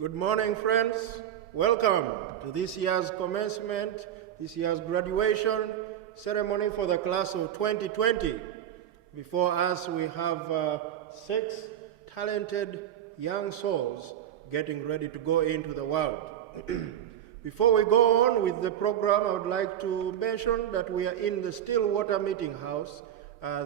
Good morning, friends. Welcome to this year's commencement, this year's graduation ceremony for the class of 2020. Before us, we have 6 talented young souls getting ready to go into the world. Before we go on with the program, I would like to mention that we are in the Stillwater Meeting House.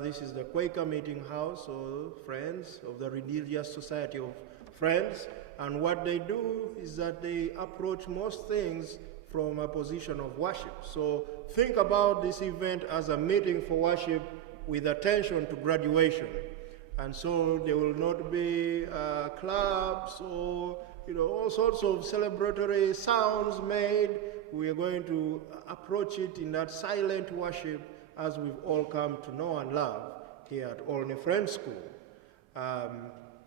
This is the Quaker Meeting House, or Friends of the Religious Society of Friends. And what they do is that they approach most things from a position of worship. So think about this event as a meeting for worship with attention to graduation. And so there will not be clubs or all sorts of celebratory sounds made. We are going to approach it in that silent worship as we've all come to know and love here at Olney Friends School.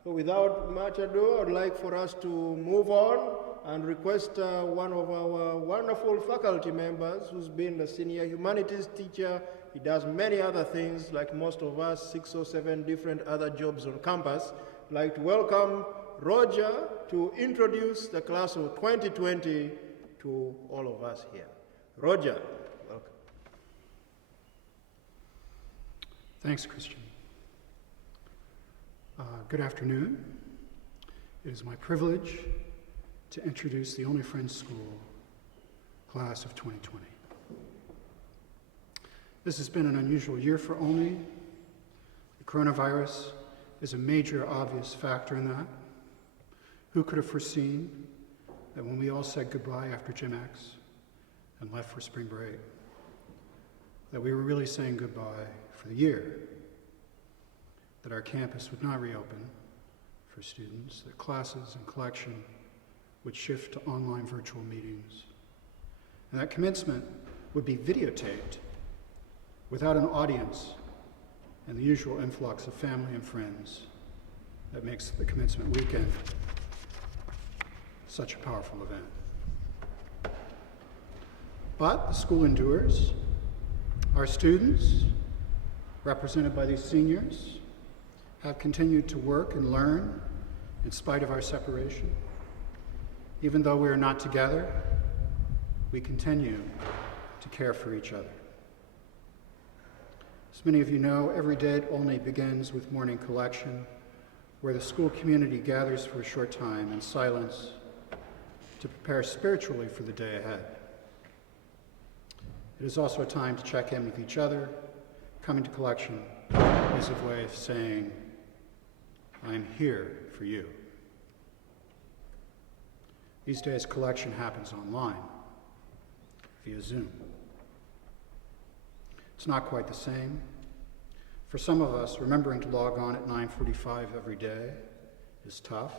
So without much ado, I'd like for us to move on and request one of our wonderful faculty members who's been a senior humanities teacher. He does many other things like most of us, 6 or 7 different other jobs on campus. I'd like to welcome Roger to introduce the class of 2020 to all of us here. Roger, welcome. Thanks, Christian. Good afternoon. It is my privilege to introduce the Olney Friends School class of 2020. This has been an unusual year for Olney. The coronavirus is a major obvious factor in that. Who could have foreseen that when we all said goodbye after Gym X and left for spring break, that we were really saying goodbye for the year? That our campus would not reopen for students, that classes and collection would shift to online virtual meetings, and that commencement would be videotaped without an audience and the usual influx of family and friends that makes the commencement weekend such a powerful event. But the school endures. Our students, represented by these seniors, have continued to work and learn in spite of our separation. Even though we are not together, we continue to care for each other. As many of you know, every day at Olney begins with morning collection, where the school community gathers for a short time in silence to prepare spiritually for the day ahead. It is also a time to check in with each other. Coming to collection is a way of saying, I'm here for you. These days, collection happens online, via Zoom. It's not quite the same. For some of us, remembering to log on at 9:45 every day is tough.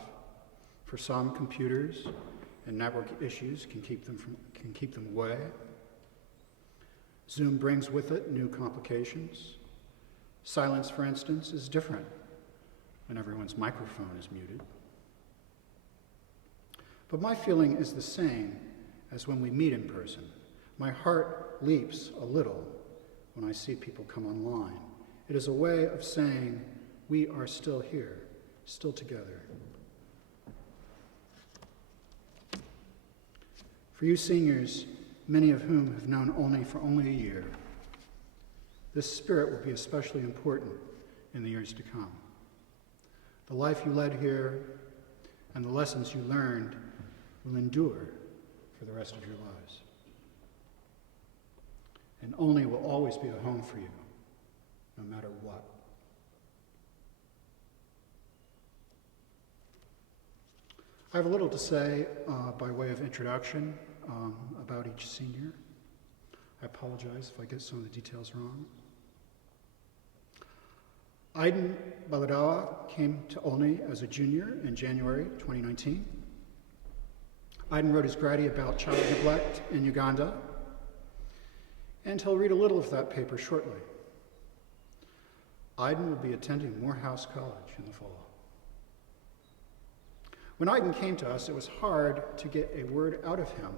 For some, computers and network issues can keep them away. Zoom brings with it new complications. Silence, for instance, is different when everyone's microphone is muted. But my feeling is the same as when we meet in person. My heart leaps a little when I see people come online. It is a way of saying, we are still here, still together. For you seniors, many of whom have known Olney for only a year, this spirit will be especially important in the years to come. The life you led here and the lessons you learned will endure for the rest of your lives. And Olney will always be a home for you, no matter what. I have a little to say by way of introduction about each senior. I apologize if I get some of the details wrong. Aiden Baladawa came to Olney as a junior in January 2019. Aiden wrote his grady about child neglect in Uganda, and he'll read a little of that paper shortly. Aiden will be attending Morehouse College in the fall. When Aiden came to us, it was hard to get a word out of him.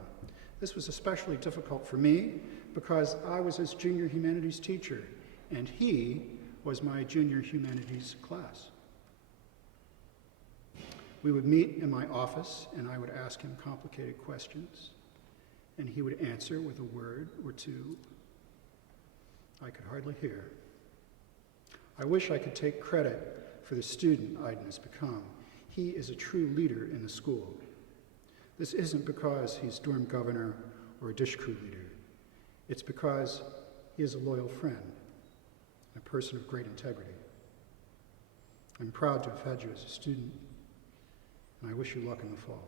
This was especially difficult for me because I was his junior humanities teacher, and he was my junior humanities class. We would meet in my office, and I would ask him complicated questions, and he would answer with a word or two I could hardly hear. I wish I could take credit for the student Aiden has become. He is a true leader in the school. This isn't because he's dorm governor or a dish crew leader. It's because he is a loyal friend and a person of great integrity. I'm proud to have had you as a student, and I wish you luck in the fall.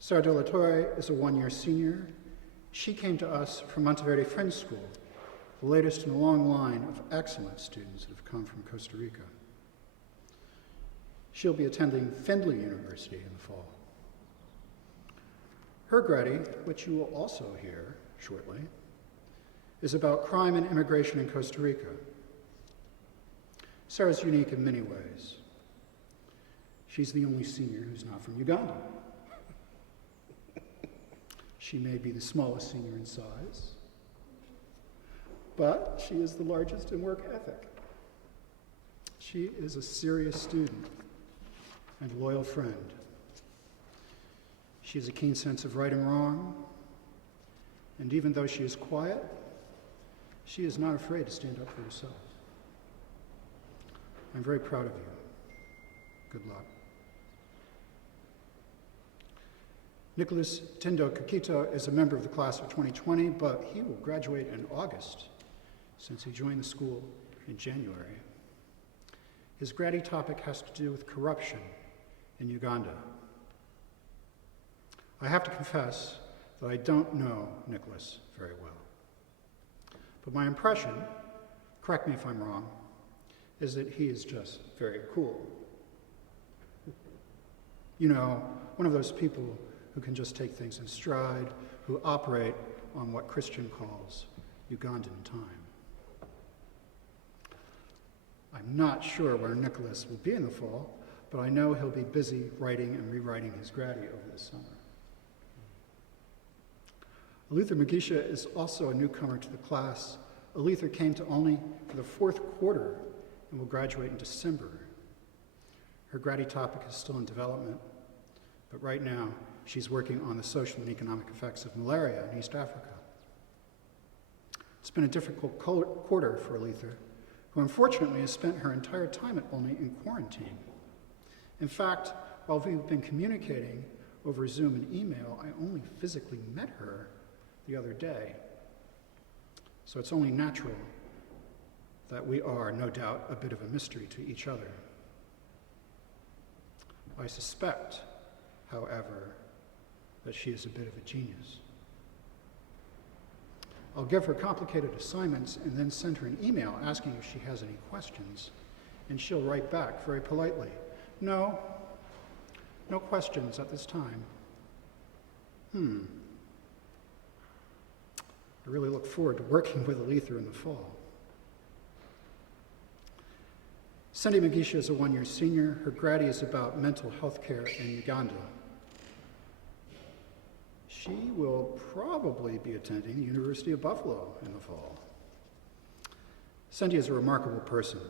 Sardella Tori is a one-year senior. She came to us from Monteverde Friends School, the latest in a long line of excellent students that have come from Costa Rica. She'll be attending Findlay University in the fall. Her grady, which you will also hear shortly, is about crime and immigration in Costa Rica. Sarah's unique in many ways. She's the only senior who's not from Uganda. She may be the smallest senior in size, but she is the largest in work ethic. She is a serious student and a loyal friend. She has a keen sense of right and wrong, and even though she is quiet, she is not afraid to stand up for herself. I'm very proud of you. Good luck. Nicholas Tindo Kakito is a member of the class of 2020, but he will graduate in August since he joined the school in January. His grady topic has to do with corruption in Uganda. I have to confess that I don't know Nicholas very well. But my impression, correct me if I'm wrong, is that he is just very cool. You know, one of those people who can just take things in stride, who operate on what Christian calls Ugandan time. I'm not sure where Nicholas will be in the fall, but I know he'll be busy writing and rewriting his grady over the summer. Aluther Mugisha is also a newcomer to the class. Aluther came to Olney for the fourth quarter and will graduate in December. Her grady topic is still in development, but right now she's working on the social and economic effects of malaria in East Africa. It's been a difficult quarter for Aluther, who unfortunately has spent her entire time at Olney in quarantine. In fact, while we've been communicating over Zoom and email, I only physically met her the other day. So it's only natural that we are, no doubt, a bit of a mystery to each other. I suspect, however, that she is a bit of a genius. I'll give her complicated assignments and then send her an email asking if she has any questions, and she'll write back very politely, no questions at this time. I really look forward to working with Aluther in the fall. Cindy Mugisha is a one-year senior. Her grady is about mental health care in Uganda. She will probably be attending the University of Buffalo in the fall. Cindy is a remarkable person.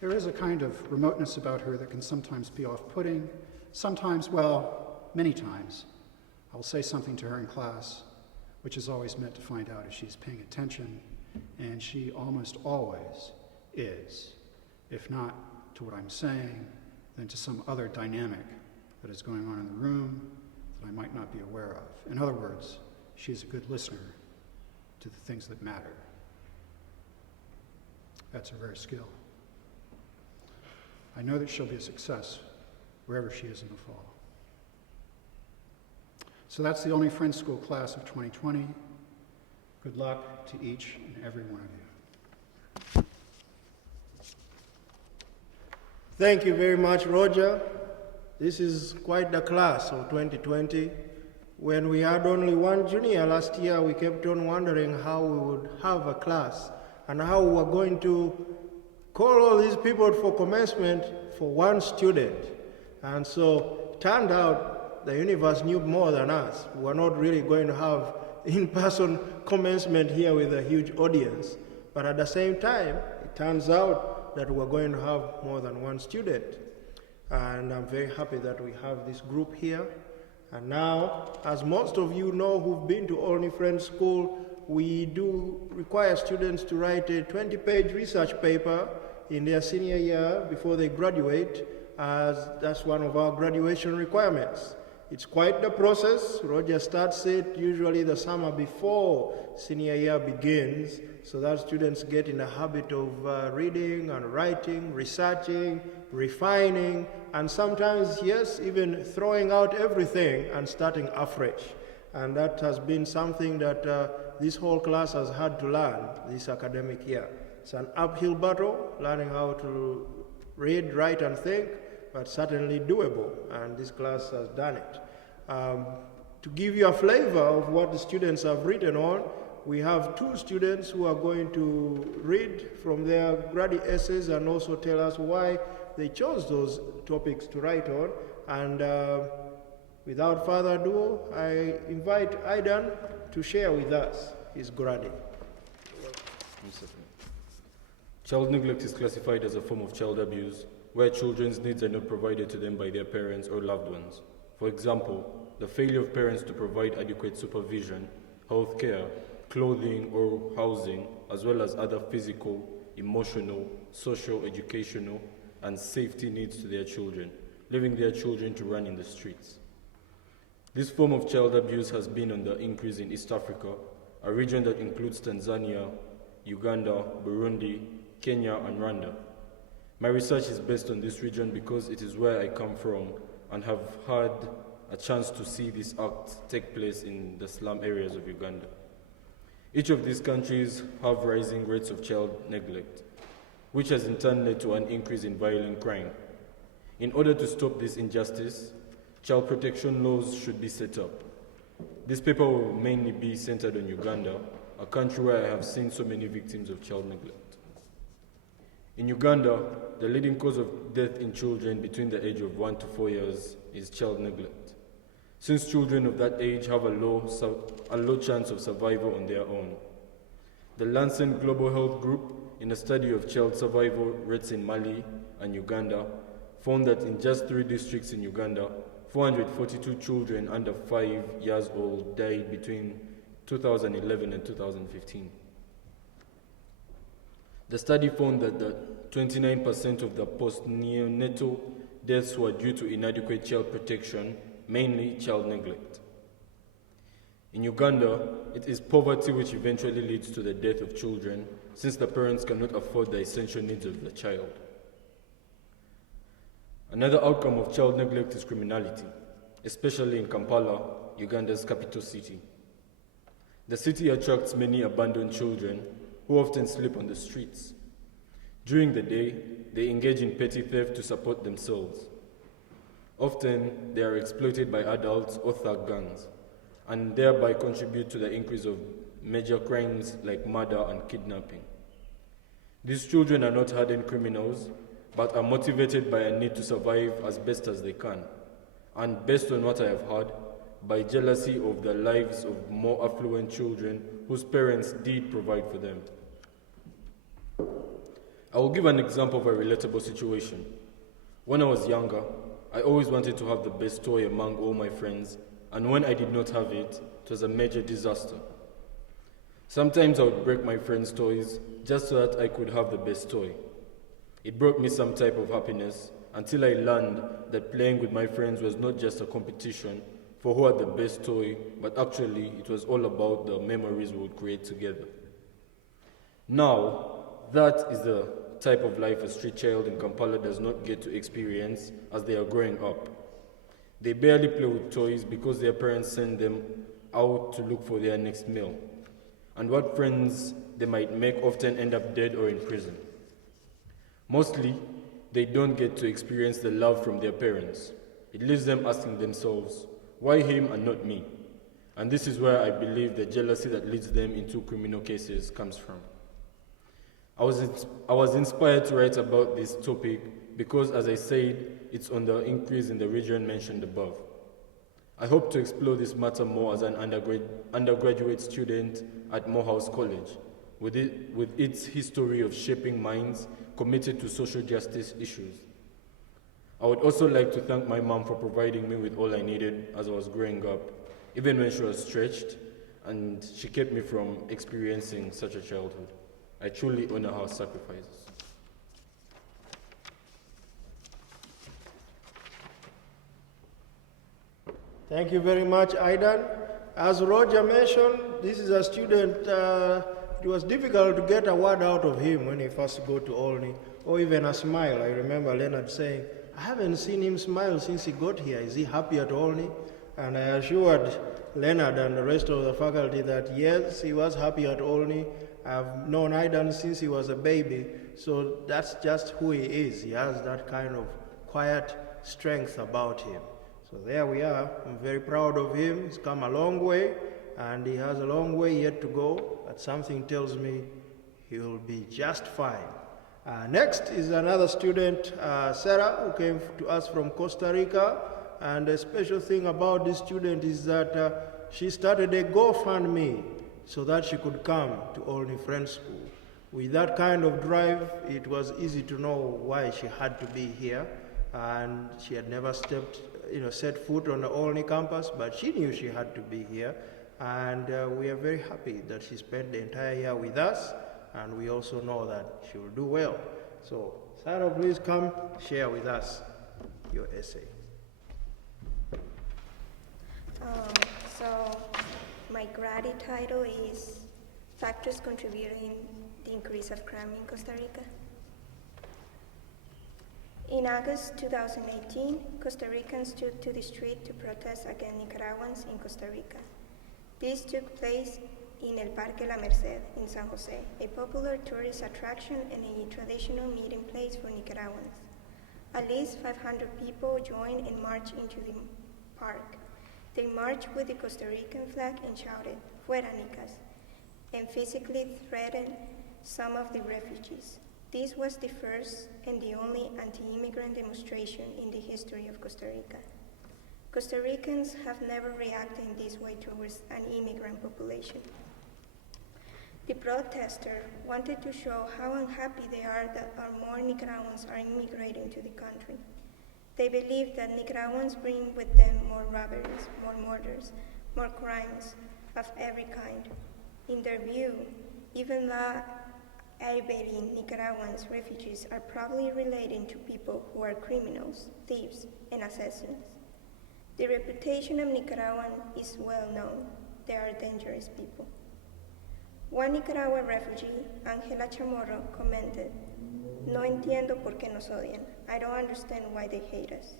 There is a kind of remoteness about her that can sometimes be off-putting. Sometimes, well, many times, I'll say something to her in class, which is always meant to find out if she's paying attention, and she almost always is, if not to what I'm saying, then to some other dynamic that is going on in the room that I might not be aware of. In other words, she's a good listener to the things that matter. That's a rare skill. I know that she'll be a success wherever she is in the fall. So that's the Olney Friends School class of 2020. Good luck to each and every one of you. Thank you very much, Roger. This is quite the class of 2020. When we had only one junior last year, we kept on wondering how we would have a class and how we were going to call all these people for commencement for one student. And so it turned out the universe knew more than us. We were not really going to have in-person commencement here with a huge audience. But at the same time, it turns out that we're going to have more than one student. And I'm very happy that we have this group here. And now, as most of you know who've been to Olney Friends School, we do require students to write a 20-page research paper in their senior year before they graduate, as that's one of our graduation requirements. It's quite the process. Roger starts it usually the summer before senior year begins, so that students get in the habit of reading and writing, researching, refining, and sometimes, yes, even throwing out everything and starting afresh. And that has been something that this whole class has had to learn this academic year. It's an uphill battle, learning how to read, write, and think, but certainly doable, and this class has done it. To give you a flavor of what the students have written on, we have 2 students who are going to read from their grad essays and also tell us why they chose those topics to write on. And without further ado, I invite Aidan to share with us his grad. Child neglect is classified as a form of child abuse where children's needs are not provided to them by their parents or loved ones. For example, the failure of parents to provide adequate supervision, health care, clothing or housing, as well as other physical, emotional, social, educational, and safety needs to their children, leaving their children to run in the streets. This form of child abuse has been on the increase in East Africa, a region that includes Tanzania, Uganda, Burundi, Kenya, and Rwanda. My research is based on this region because it is where I come from and have had a chance to see this act take place in the slum areas of Uganda. Each of these countries have rising rates of child neglect, which has in turn led to an increase in violent crime. In order to stop this injustice, child protection laws should be set up. This paper will mainly be centered on Uganda, a country where I have seen so many victims of child neglect. In Uganda, the leading cause of death in children between the age of 1 to 4 years is child neglect, since children of that age have a low chance of survival on their own. The Lancet Global Health Group, in a study of child survival rates in Mali and Uganda, found that in just 3 districts in Uganda, 442 children under 5 years old died between 2011 and 2015. The study found that 29% of the postneonatal deaths were due to inadequate child protection, mainly child neglect. In Uganda, it is poverty which eventually leads to the death of children, since the parents cannot afford the essential needs of the child. Another outcome of child neglect is criminality, especially in Kampala, Uganda's capital city. The city attracts many abandoned children who often sleep on the streets. During the day, they engage in petty theft to support themselves. Often, they are exploited by adults or thug gangs, and thereby contribute to the increase of major crimes like murder and kidnapping. These children are not hardened criminals, but are motivated by a need to survive as best as they can, and based on what I have heard, by jealousy of the lives of more affluent children whose parents did provide for them. I will give an example of a relatable situation. When I was younger, I always wanted to have the best toy among all my friends, and when I did not have it, it was a major disaster. Sometimes I would break my friends' toys just so that I could have the best toy. It brought me some type of happiness until I learned that playing with my friends was not just a competition for who had the best toy, but actually it was all about the memories we would create together. Now, that is the type of life a street child in Kampala does not get to experience as they are growing up. They barely play with toys because their parents send them out to look for their next meal. And what friends they might make often end up dead or in prison. Mostly, they don't get to experience the love from their parents. It leaves them asking themselves, why him and not me? And this is where I believe the jealousy that leads them into criminal cases comes from. I was inspired to write about this topic because, as I said, it's on the increase in the region mentioned above. I hope to explore this matter more as an undergraduate student at Morehouse College, with its history of shaping minds committed to social justice issues. I would also like to thank my mom for providing me with all I needed as I was growing up, even when she was stretched, and she kept me from experiencing such a childhood. I truly honor her sacrifices. Thank you very much, Aidan. As Roger mentioned, this is a student, it was difficult to get a word out of him when he first got to Olney, or even a smile. I remember Leonard saying, I haven't seen him smile since he got here. Is he happy at Olney? And I assured Leonard and the rest of the faculty that yes, he was happy at Olney. I've known Aidan since he was a baby, so that's just who he is. He has that kind of quiet strength about him. So there we are. I'm very proud of him. He's come a long way, and he has a long way yet to go, but something tells me he will be just fine. Next is another student, Sarah, who came to us from Costa Rica. And the special thing about this student is that she started a GoFundMe so that she could come to Olney Friends School. With that kind of drive, it was easy to know why she had to be here. And she had never set foot on the Olney campus, but she knew she had to be here. And we are very happy that she spent the entire year with us, and we also know that she will do well. So, Sarah, please come share with us your essay. So, my grade title is Factors Contributing the Increase of Crime in Costa Rica. In August 2018, Costa Ricans took to the street to protest against Nicaraguans in Costa Rica. This took place in El Parque La Merced in San Jose, a popular tourist attraction and a traditional meeting place for Nicaraguans. At least 500 people joined and marched into the park. They marched with the Costa Rican flag and shouted, "Fuera Nicas," and physically threatened some of the refugees. This was the first and the only anti-immigrant demonstration in the history of Costa Rica. Costa Ricans have never reacted in this way towards an immigrant population. The protesters wanted to show how unhappy they are that more Nicaraguans are immigrating to the country. They believe that Nicaraguans bring with them more robberies, more murders, more crimes of every kind. In their view, even La Iberian Nicaraguans refugees are probably relating to people who are criminals, thieves, and assassins. The reputation of Nicaraguan is well known. They are dangerous people. One Nicaraguan refugee, Ángela Chamorro, commented, "No entiendo por qué nos odian. I don't understand why they hate us."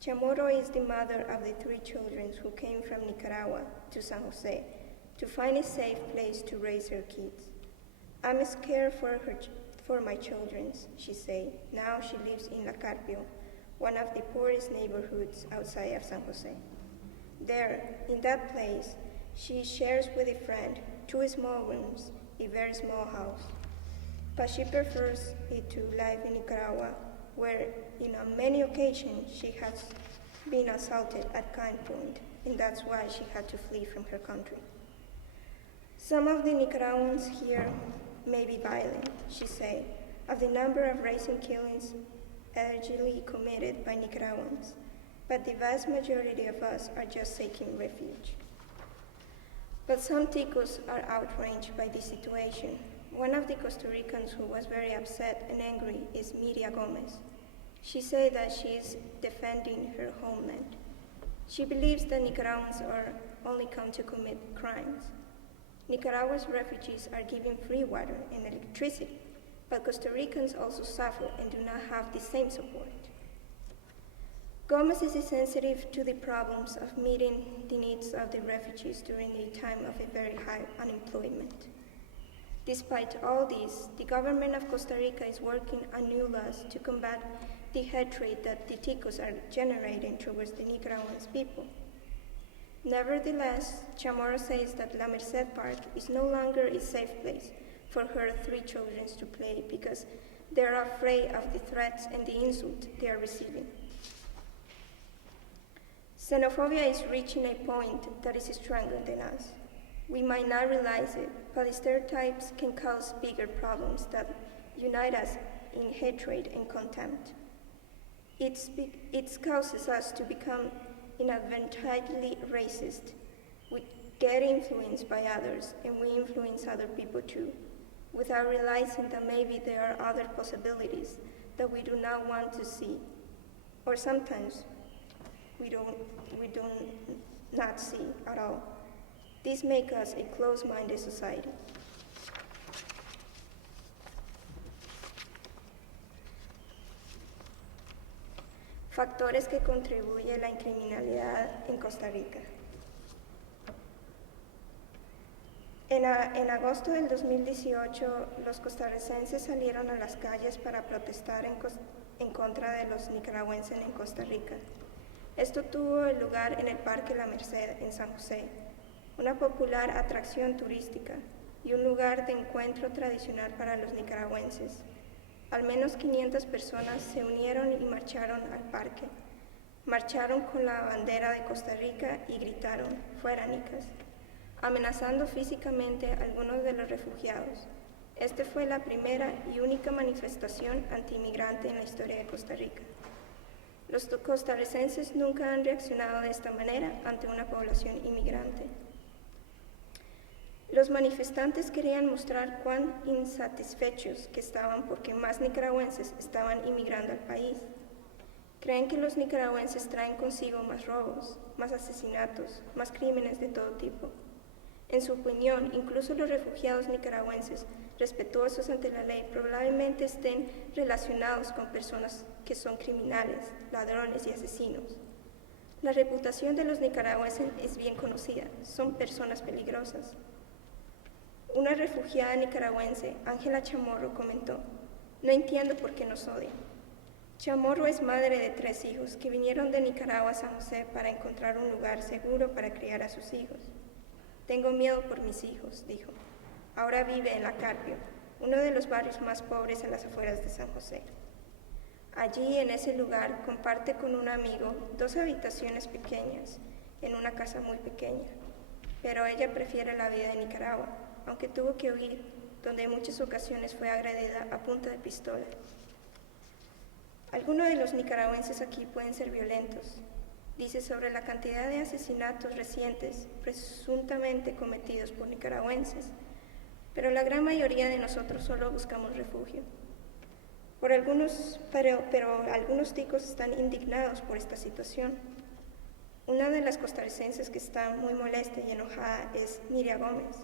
Chamorro is the mother of the 3 children who came from Nicaragua to San Jose to find a safe place to raise her kids. "I'm scared for my children," she said. Now she lives in La Carpio, one of the poorest neighborhoods outside of San Jose. There, in that place, she shares with a friend 2 small rooms, a very small house. But she prefers it to life in Nicaragua, where on many occasions she has been assaulted at gunpoint, and that's why she had to flee from her country. "Some of the Nicaraguans here may be violent," she said, "of the number of recent killings allegedly committed by Nicaraguans, but the vast majority of us are just seeking refuge." But some Ticos are outraged by the situation. One of the Costa Ricans who was very upset and angry is Miriam Gomez. She said that she is defending her homeland. She believes that Nicaraguans are only come to commit crimes. Nicaragua's refugees are given free water and electricity, but Costa Ricans also suffer and do not have the same support. Gomez is sensitive to the problems of meeting the needs of the refugees during a time of a very high unemployment. Despite all this, the government of Costa Rica is working on new laws to combat the hatred that the Ticos are generating towards the Nicaraguan people. Nevertheless, Chamorro says that La Merced Park is no longer a safe place for her 3 children to play because they are afraid of the threats and the insults they are receiving. Xenophobia is reaching a point that is stronger than us. We might not realize it, but the stereotypes can cause bigger problems that unite us in hatred and contempt. It causes us to become inadvertently racist. We get influenced by others, and we influence other people too, without realizing that maybe there are other possibilities that we do not want to see, or sometimes we do not see at all. This makes us a closed-minded society. Factores que contribuyen a la criminalidad en Costa Rica. En agosto del 2018, los costarricenses salieron a las calles para protestar en contra de los nicaragüenses en Costa Rica. Esto tuvo lugar en el Parque La Merced, en San José, una popular atracción turística y un lugar de encuentro tradicional para los nicaragüenses. Al menos 500 personas se unieron y marcharon al parque. Marcharon con la bandera de Costa Rica y gritaron, "Fuera nicas", amenazando físicamente a algunos de los refugiados. Esta fue la primera y única manifestación anti-inmigrante en la historia de Costa Rica. Los costarricenses nunca han reaccionado de esta manera ante una población inmigrante. Los manifestantes querían mostrar cuán insatisfechos que estaban porque más nicaragüenses estaban inmigrando al país. Creen que los nicaragüenses traen consigo más robos, más asesinatos, más crímenes de todo tipo. En su opinión, incluso los refugiados nicaragüenses, respetuosos ante la ley, probablemente estén relacionados con personas que son criminales, ladrones y asesinos. La reputación de los nicaragüenses es bien conocida, son personas peligrosas. Una refugiada nicaragüense, Ángela Chamorro, comentó, "No entiendo por qué nos odian". Chamorro es madre de 3 hijos que vinieron de Nicaragua a San José para encontrar un lugar seguro para criar a sus hijos. "Tengo miedo por mis hijos", dijo. Ahora vive en La Carpio, uno de los barrios más pobres en las afueras de San José. Allí, en ese lugar, comparte con un amigo 2 habitaciones pequeñas en una casa muy pequeña. Pero ella prefiere la vida de Nicaragua, aunque tuvo que huir, donde en muchas ocasiones fue agredida a punta de pistola. Algunos de los nicaragüenses aquí pueden ser violentos. Dice sobre la cantidad de asesinatos recientes presuntamente cometidos por nicaragüenses, pero la gran mayoría de nosotros solo buscamos refugio. Pero algunos ticos están indignados por esta situación. Una de las costarricenses que está muy molesta y enojada es Niria Gómez.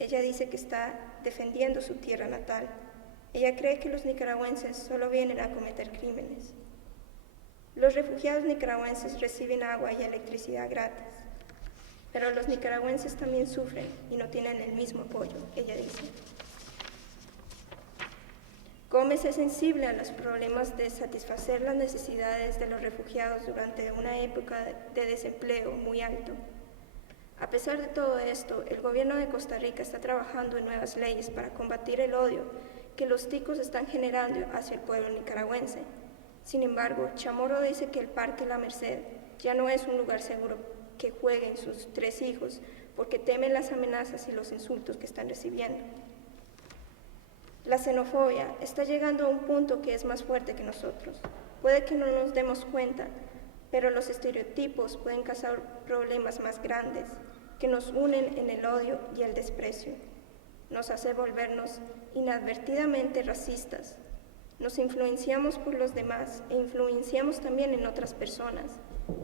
Ella dice que está defendiendo su tierra natal. Ella cree que los nicaragüenses solo vienen a cometer crímenes. Los refugiados nicaragüenses reciben agua y electricidad gratis, pero los nicaragüenses también sufren y no tienen el mismo apoyo, ella dice. Gómez es sensible a los problemas de satisfacer las necesidades de los refugiados durante una época de desempleo muy alto. A pesar de todo esto, el gobierno de Costa Rica está trabajando en nuevas leyes para combatir el odio que los ticos están generando hacia el pueblo nicaragüense. Sin embargo, Chamorro dice que el Parque La Merced ya no es un lugar seguro que jueguen sus 3 hijos porque temen las amenazas y los insultos que están recibiendo. La xenofobia está llegando a un punto que es más fuerte que nosotros. Puede que no nos demos cuenta, pero los estereotipos pueden causar problemas más grandes que nos unen en el odio y el desprecio. Nos hace volvernos inadvertidamente racistas. Nos influenciamos por los demás e influenciamos también en otras personas,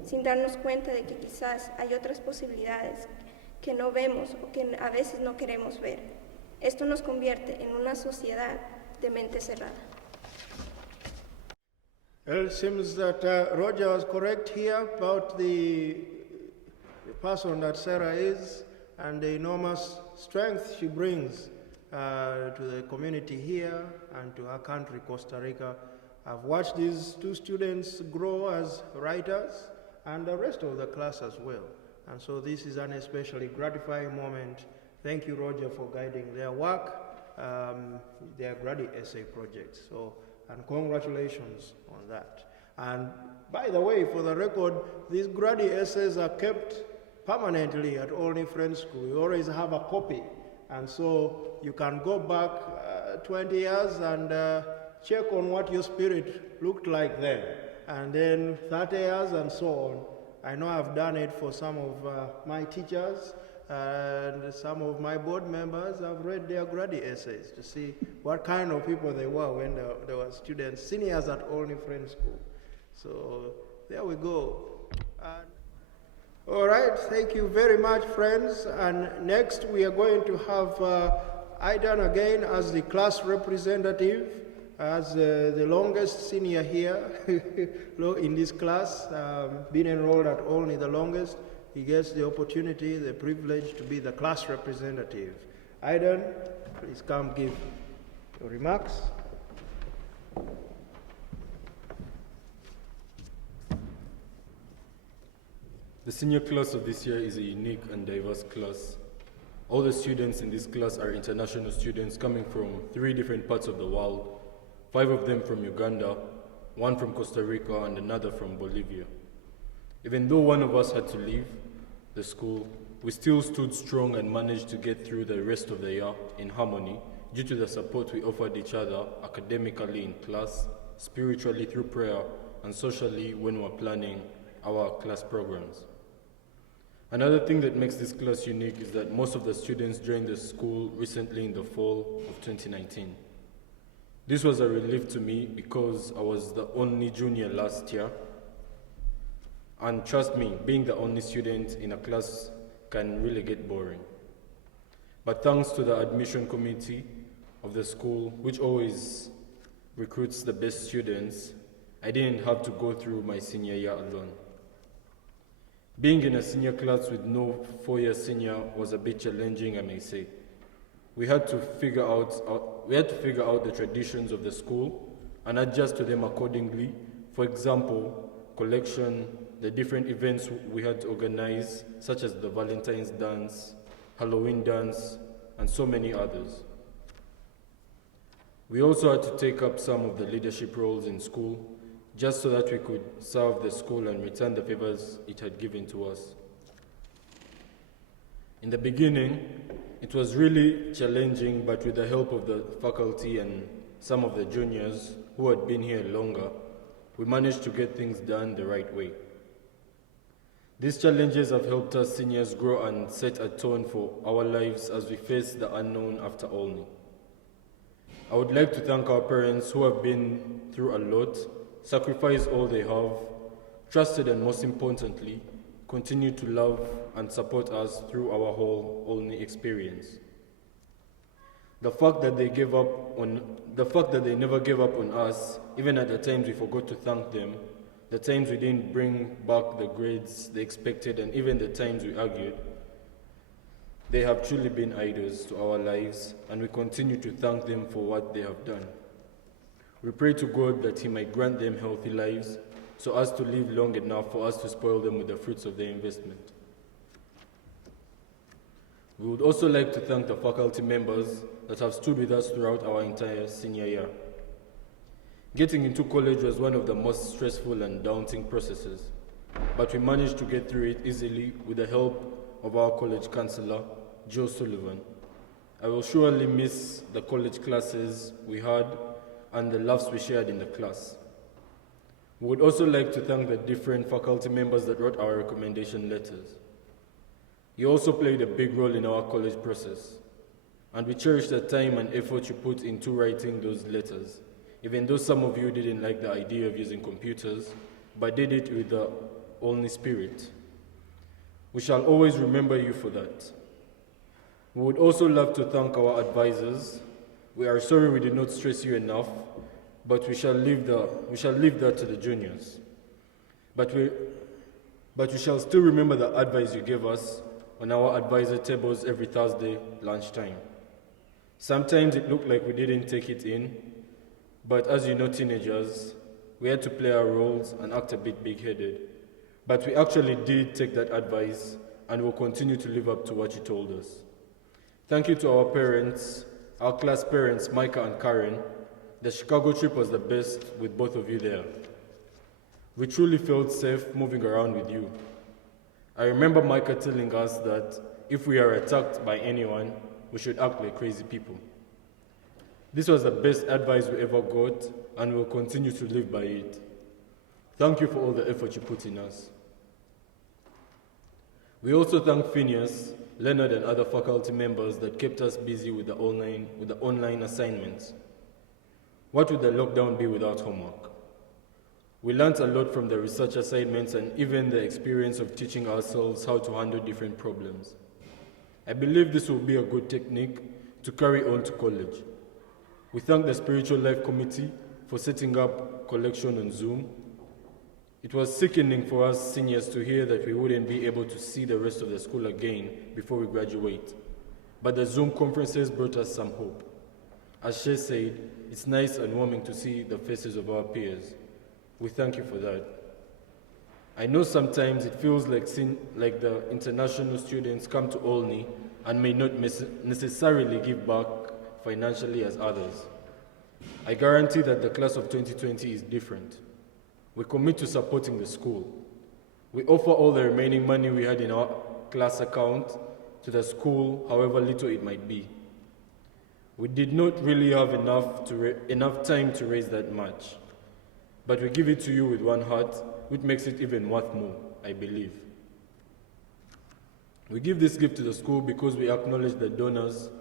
sin darnos cuenta de que quizás hay otras posibilidades que no vemos o que a veces no queremos ver. Esto nos convierte en una sociedad de mente cerrada. Well, it seems that Roger was correct here about the person that Sarah is and the enormous strength she brings to the community here and to our country, Costa Rica. I've watched these 2 students grow as writers and the rest of the class as well. And so this is an especially gratifying moment. Thank you, Roger, for guiding their work, their graduate essay project. And congratulations on that. And by the way, for the record, these graduate essays are kept permanently at Olney Friends School. We always have a copy, and so you can go back 20 years and check on what your spirit looked like then, and then 30 years and so on. I know I've done it for some of my teachers and some of my board members. I've read their graduate essays to see what kind of people they were when they were students, seniors at Olney Friends School. So there we go. All right, thank you very much, friends. And next we are going to have Aidan again as the class representative, as the longest senior here in this class, been enrolled at Olney the longest. He gets the opportunity, the privilege to be the class representative. Aidan, please come give your remarks. The senior class of this year is a unique and diverse class. All the students in this class are international students coming from 3 different parts of the world, 5 of them from Uganda, 1 from Costa Rica, and another from Bolivia. Even though one of us had to leave the school, we still stood strong and managed to get through the rest of the year in harmony due to the support we offered each other academically in class, spiritually through prayer, and socially when we were planning our class programs. Another thing that makes this class unique is that most of the students joined the school recently in the fall of 2019. This was a relief to me because I was the only junior last year. And trust me, being the only student in a class can really get boring. But thanks to the admission committee of the school, which always recruits the best students, I didn't have to go through my senior year alone. Being in a senior class with no 4-year senior was a bit challenging, I may say. We had to figure out the traditions of the school and adjust to them accordingly. For example, collection, the different events we had to organize, such as the Valentine's dance, Halloween dance, and so many others. We also had to take up some of the leadership roles in school, just so that we could serve the school and return the favors it had given to us. In the beginning, it was really challenging, but with the help of the faculty and some of the juniors who had been here longer, we managed to get things done the right way. These challenges have helped us seniors grow and set a tone for our lives as we face the unknown after Olney. I would like to thank our parents who have been through a lot, sacrificed all they have, trusted, and most importantly, continue to love and support us through our whole Olney experience. The fact that they never gave up on us, even at the times we forgot to thank them, the times we didn't bring back the grades they expected, and even the times we argued, they have truly been idols to our lives, and we continue to thank them for what they have done. We pray to God that He might grant them healthy lives so as to live long enough for us to spoil them with the fruits of their investment. We would also like to thank the faculty members that have stood with us throughout our entire senior year. Getting into college was one of the most stressful and daunting processes, but we managed to get through it easily with the help of our college counselor, Joe Sullivan. I will surely miss the college classes we had and the laughs we shared in the class. We would also like to thank the different faculty members that wrote our recommendation letters. You also played a big role in our college process, and we cherish the time and effort you put into writing those letters, even though some of you didn't like the idea of using computers, but did it with the Olney spirit. We shall always remember you for that. We would also love to thank our advisors. We are sorry we did not stress you enough, but we shall leave that to the juniors. But we shall still remember the advice you gave us on our advisor tables every Thursday lunchtime. Sometimes it looked like we didn't take it in, but as you know, teenagers, we had to play our roles and act a bit big-headed. But we actually did take that advice and will continue to live up to what you told us. Thank you to our parents, our class parents, Micah and Karen. The Chicago trip was the best with both of you there. We truly felt safe moving around with you. I remember Micah telling us that if we are attacked by anyone, we should act like crazy people. This was the best advice we ever got, and we'll continue to live by it. Thank you for all the effort you put in us. We also thank Phineas, Leonard, and other faculty members that kept us busy with the online assignments. What would the lockdown be without homework? We learned a lot from the research assignments and even the experience of teaching ourselves how to handle different problems. I believe this will be a good technique to carry on to college. We thank the Spiritual Life Committee for setting up collection on Zoom. It was sickening for us seniors to hear that we wouldn't be able to see the rest of the school again before we graduate. But the Zoom conferences brought us some hope. As Shay said, it's nice and warming to see the faces of our peers. We thank you for that. I know sometimes it feels like the international students come to Olney and may not necessarily give back financially as others. I guarantee that the class of 2020 is different. We commit to supporting the school. We offer all the remaining money we had in our class account to the school, however little it might be. We did not really have enough time to raise that much, but we give it to you with one heart, which makes it even worth more, I believe. We give this gift to the school because we acknowledge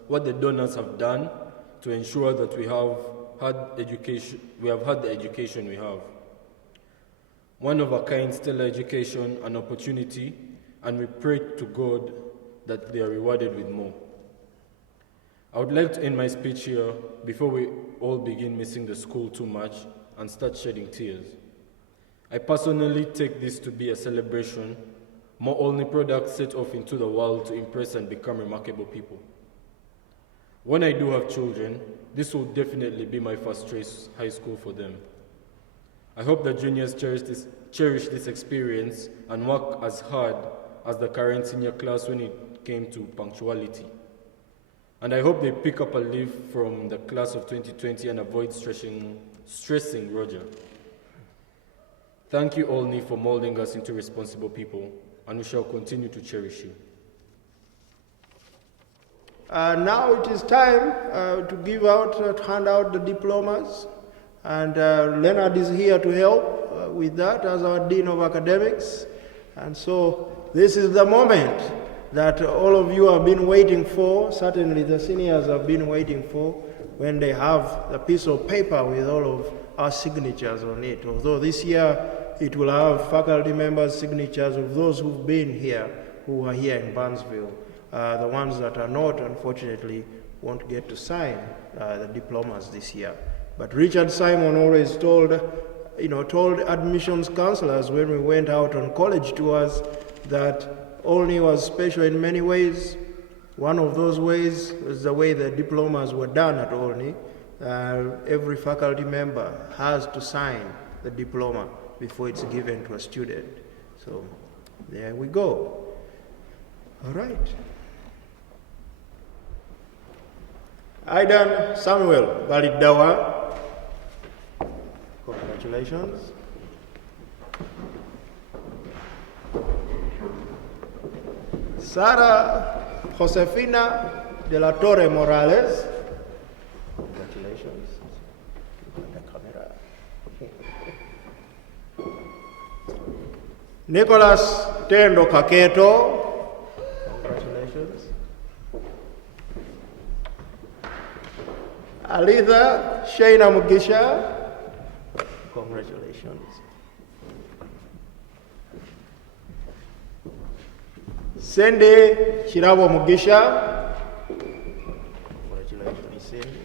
what the donors have done to ensure that we have had the education we have. One of a kind, stellar education, an opportunity, and we pray to God that they are rewarded with more. I would like to end my speech here before we all begin missing the school too much and start shedding tears. I personally take this to be a celebration, more Olney products set off into the world to impress and become remarkable people. When I do have children, this will definitely be my first choice high school for them. I hope that juniors cherish this experience and work as hard as the current senior class when it came to punctuality. And I hope they pick up a leaf from the class of 2020 and avoid stressing Roger. Thank you, Olney, for molding us into responsible people, and we shall continue to cherish you. Now it is time to hand out the diplomas, and Leonard is here to help with that as our Dean of Academics. And so this is the moment that all of you have been waiting for, certainly the seniors have been waiting for, when they have the piece of paper with all of our signatures on it. Although this year it will have faculty members' signatures of those who've been here, who are here in Burnsville. The ones that are not, unfortunately, won't get to sign the diplomas this year. But Richard Simon always told admissions counselors when we went out on college tours that Olney was special in many ways. One of those ways was the way the diplomas were done at Olney. Every faculty member has to sign the diploma before it's given to a student. So there we go. All right. Aidan Samuel Balidawa. Congratulations. Sara Josefina de la Torre Morales. Congratulations. Nicholas Tendo Kaketo. Congratulations. Alitha Shaina Mugisha. Congratulations. Sende Shirabo Mugisha. Congratulations, Cindy.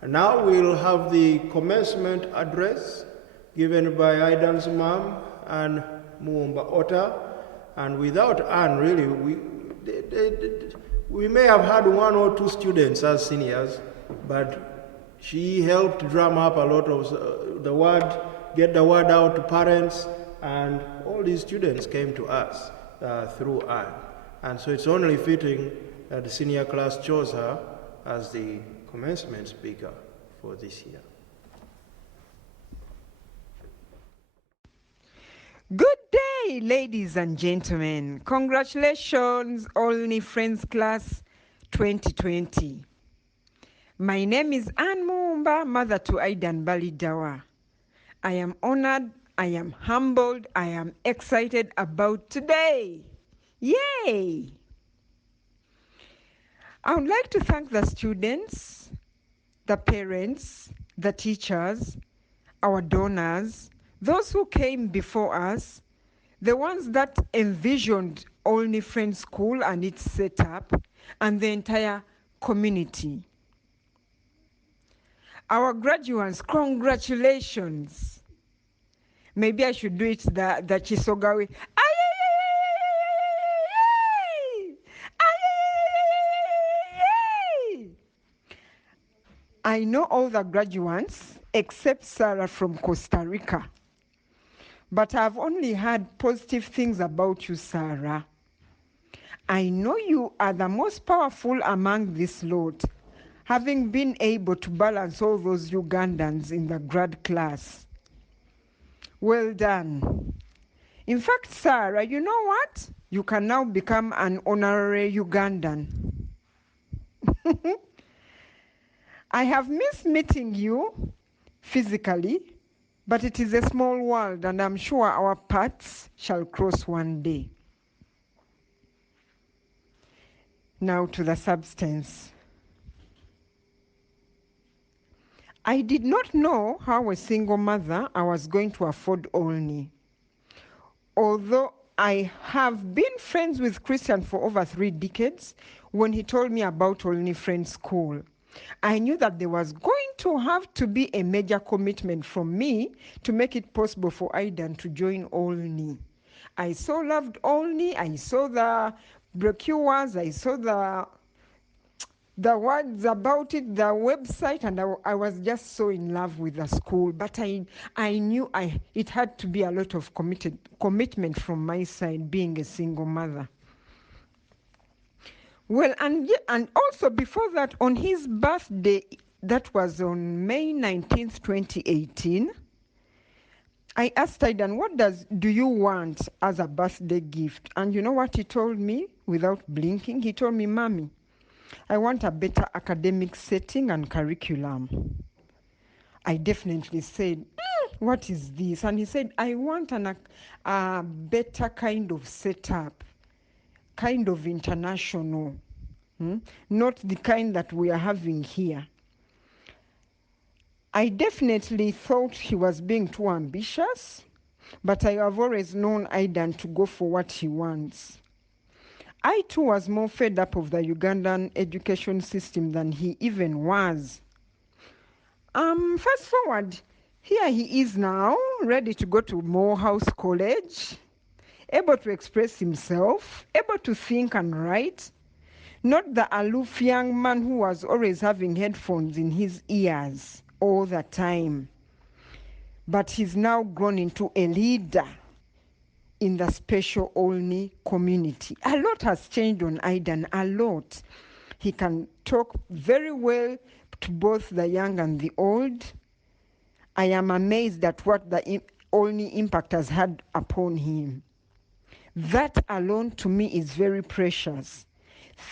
And now we'll have the commencement address given by Aidan's mom and Muumba Ota. And without Anne, really, we may have had one or two students as seniors, but she helped drum up a lot of the word, get the word out to parents, and all these students came to us through Anne. And so it's only fitting that the senior class chose her as the commencement speaker for this year. Good day, ladies and gentlemen. Congratulations, Olney Friends Class 2020. My name is Ann Mumba, mother to Aidan Balidawa. I am honored, I am humbled, I am excited about today. Yay! I would like to thank the students, the parents, the teachers, our donors, those who came before us, the ones that envisioned Olney Friends School and its setup, and the entire community. Our graduates, congratulations. Maybe I should do it the Chisoga way. I know all the graduates except Sarah from Costa Rica. But I've only heard positive things about you, Sarah. I know you are the most powerful among this lot, having been able to balance all those Ugandans in the grad class. Well done. In fact, Sarah, you know what? You can now become an honorary Ugandan. I have missed meeting you physically, but it is a small world, and I'm sure our paths shall cross one day. Now to the substance. I did not know how a single mother I was going to afford Olney. Although I have been friends with Christian for over 3 decades, when he told me about Olney Friends School, I knew that there was going to have to be a major commitment from me to make it possible for Aidan to join Olney. I so loved Olney. I saw the brochures. I saw the words about it, the website, and I was just so in love with the school. But I knew it had to be a lot of commitment from my side, being a single mother. Well, and also before that, on his birthday, that was on May 19th, 2018, I asked Aidan, what do you want as a birthday gift? And you know what he told me without blinking? He told me, Mommy, I want a better academic setting and curriculum. I definitely said, what is this? And he said, I want a better kind of setup, kind of international, not the kind that we are having here. I definitely thought he was being too ambitious, but I have always known Aidan to go for what he wants. I too was more fed up of the Ugandan education system than he even was. Fast forward, here he is now, ready to go to Morehouse College, able to express himself, able to think and write. Not the aloof young man who was always having headphones in his ears all the time. But he's now grown into a leader in the special Olney community. A lot has changed on Aidan, a lot. He can talk very well to both the young and the old. I am amazed at what the Olney impact has had upon him. That alone to me is very precious.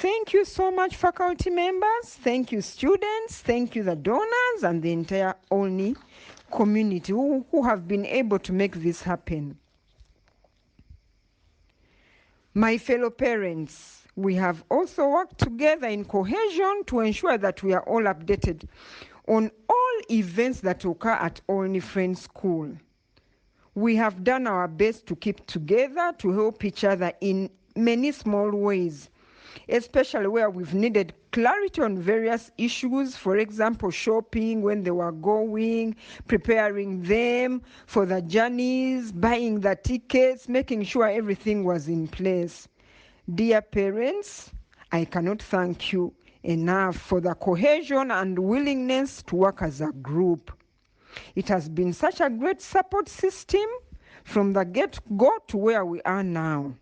Thank you so much, faculty members. Thank you, students. Thank you, the donors and the entire Olney community who have been able to make this happen. My fellow parents, we have also worked together in cohesion to ensure that we are all updated on all events that occur at Olney Friends School. We have done our best to keep together, to help each other in many small ways, especially where we've needed clarity on various issues, for example, shopping when they were going, preparing them for the journeys, buying the tickets, making sure everything was in place. Dear parents, I cannot thank you enough for the cohesion and willingness to work as a group. It has been such a great support system from the get-go to where we are now.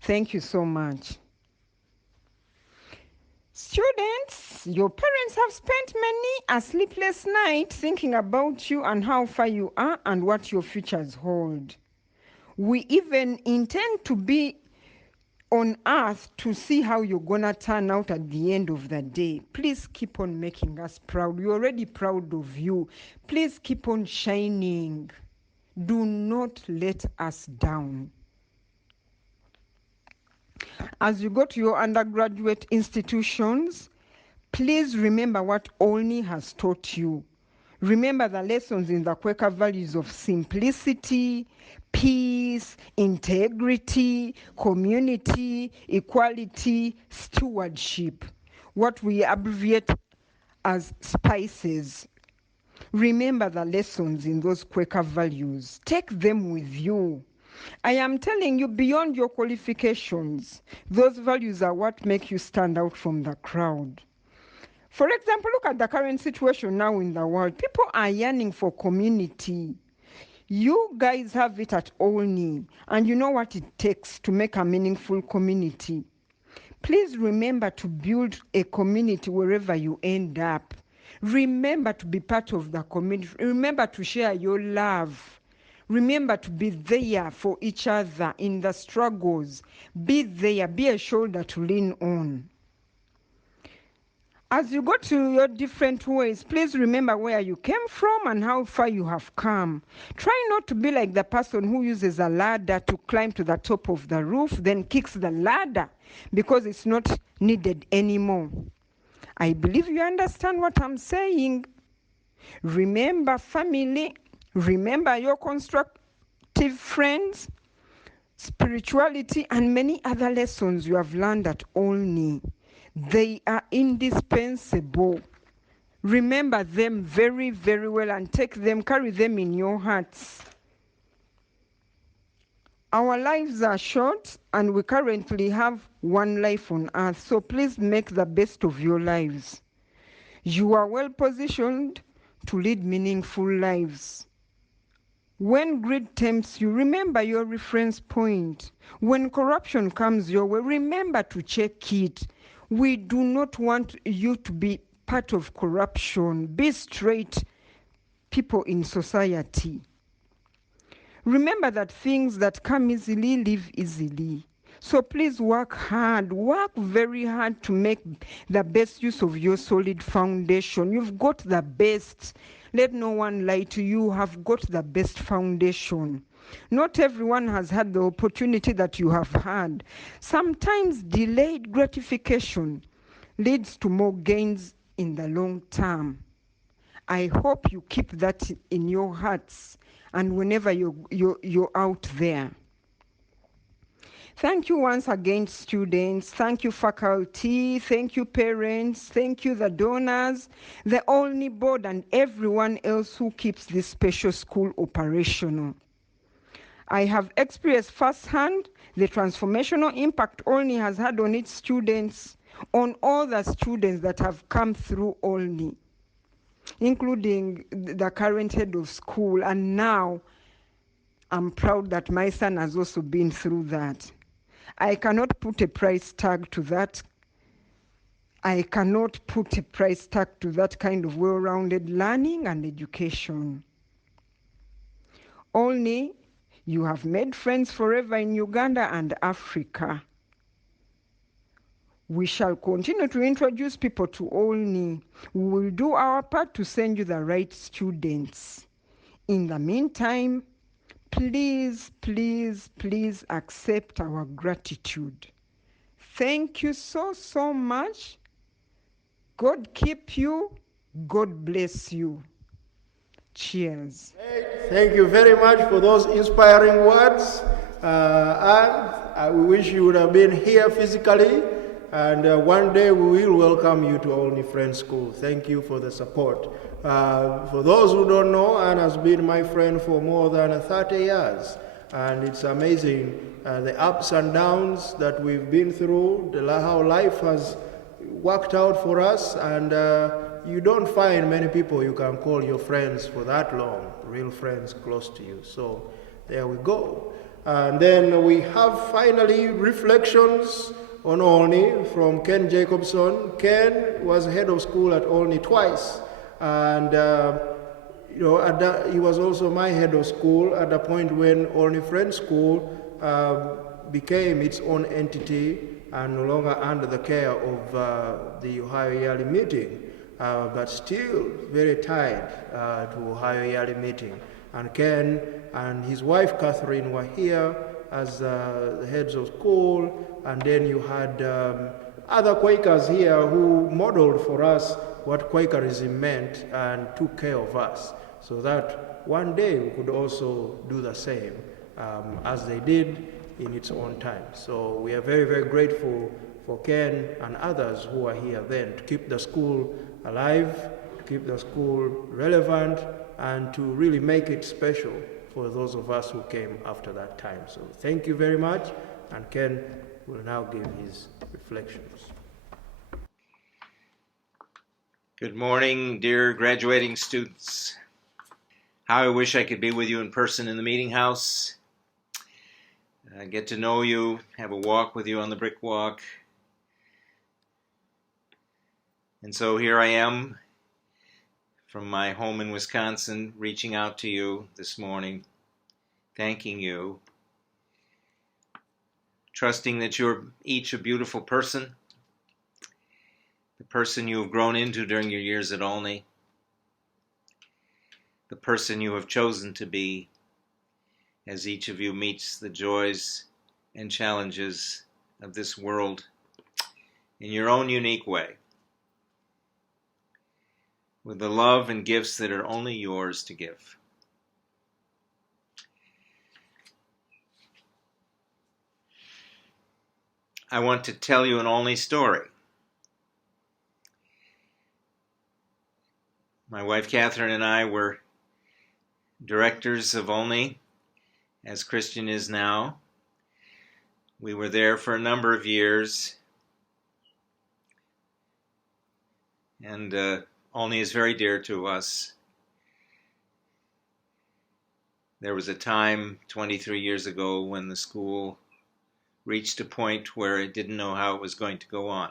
Thank you so much. Students, your parents have spent many a sleepless night thinking about you and how far you are and what your futures hold. We even intend to be on earth to see how you're gonna turn out at the end of the day. Please keep on making us proud. We're already proud of you. Please keep on shining. Do not let us down. As you go to your undergraduate institutions, please remember what Olney has taught you. Remember the lessons in the Quaker values of simplicity, peace, integrity, community, equality, stewardship, what we abbreviate as SPICES. Remember the lessons in those Quaker values. Take them with you. I am telling you, beyond your qualifications, those values are what make you stand out from the crowd. For example, look at the current situation now in the world. People are yearning for community. You guys have it at Olney, and you know what it takes to make a meaningful community. Please remember to build a community wherever you end up. Remember to be part of the community. Remember to share your love. Remember to be there for each other in the struggles. Be there, be a shoulder to lean on. As you go to your different ways, please remember where you came from and how far you have come. Try not to be like the person who uses a ladder to climb to the top of the roof, then kicks the ladder because it's not needed anymore. I believe you understand what I'm saying. Remember family. Remember your constructive friends, spirituality, and many other lessons you have learned at Olney. They are indispensable. Remember them very, very well and take them, carry them in your hearts. Our lives are short and we currently have one life on earth, so please make the best of your lives. You are well positioned to lead meaningful lives. When greed tempts you, remember your reference point. When corruption comes your way, remember to check it. We do not want you to be part of corruption. Be straight people in society. Remember that things that come easily live easily. So please work hard, work very hard to make the best use of your solid foundation. You've got the best. Let no one lie to you. You have got the best foundation. Not everyone has had the opportunity that you have had. Sometimes delayed gratification leads to more gains in the long term. I hope you keep that in your hearts and whenever you're out there. Thank you once again, students. Thank you, faculty. Thank you, parents. Thank you, the donors, the Olney board, and everyone else who keeps this special school operational. I have experienced firsthand the transformational impact Olney has had on its students, on all the students that have come through Olney, including the current head of school. And now I'm proud that my son has also been through that. I cannot put a price tag to that. I cannot put a price tag to that kind of well-rounded learning and education. Olney, you have made friends forever in Uganda and Africa. We shall continue to introduce people to Olney. We will do our part to send you the right students. In the meantime, please, please, please accept our gratitude. Thank you so, so much. God keep you. God bless you. Cheers. Thank you very much for those inspiring words. And we wish you would have been here physically. And one day we will welcome you to Olney Friends School. Thank you for the support. For those who don't know, Anne has been my friend for more than 30 years. And it's amazing the ups and downs that we've been through, how life has worked out for us. And you don't find many people you can call your friends for that long, real friends close to you. So there we go. And then we have finally reflections on Olney from Ken Jacobson. Ken was head of school at Olney twice, and he was also my head of school at the point when Olney Friends School became its own entity and no longer under the care of the Ohio Yearly Meeting, but still very tied to Ohio Yearly Meeting. And Ken and his wife Catherine were here as the heads of school, and then you had other Quakers here who modeled for us what Quakerism meant and took care of us, so that one day we could also do the same as they did in its own time. So we are very, very grateful for Ken and others who are here then to keep the school alive, to keep the school relevant, and to really make it special for those of us who came after that time. So thank you very much, and Ken will now give his reflections. Good morning, dear graduating students. How I wish I could be with you in person in the meeting house, get to know you, have a walk with you on the brick walk. And so here I am from my home in Wisconsin, reaching out to you this morning, thanking you, trusting that you're each a beautiful person, the person you have grown into during your years at Olney, the person you have chosen to be as each of you meets the joys and challenges of this world in your own unique way, with the love and gifts that are only yours to give. I want to tell you an Olney story. My wife Catherine and I were directors of Olney, as Christian is now. We were there for a number of years, and Olney is very dear to us. There was a time 23 years ago when the school reached a point where it didn't know how it was going to go on.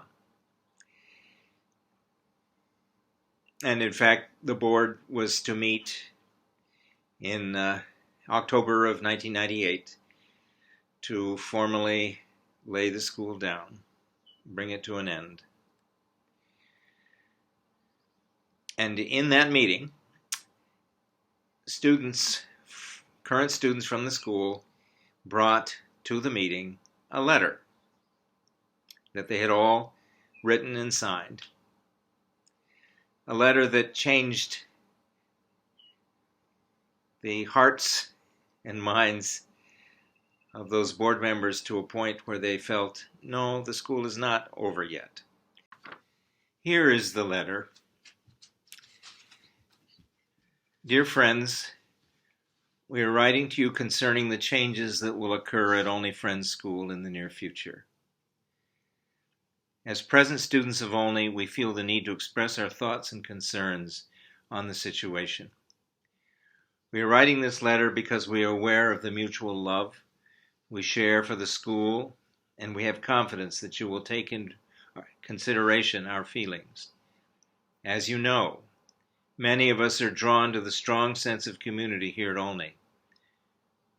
And in fact, the board was to meet in October of 1998 to formally lay the school down, bring it to an end. And in that meeting, current students from the school, brought to the meeting a letter that they had all written and signed. A letter that changed the hearts and minds of those board members to a point where they felt, no, the school is not over yet. Here is the letter. Dear friends, we are writing to you concerning the changes that will occur at Olney Friends School in the near future. As present students of Olney, we feel the need to express our thoughts and concerns on the situation. We are writing this letter because we are aware of the mutual love we share for the school, and we have confidence that you will take into consideration our feelings. As you know, many of us are drawn to the strong sense of community here at Olney.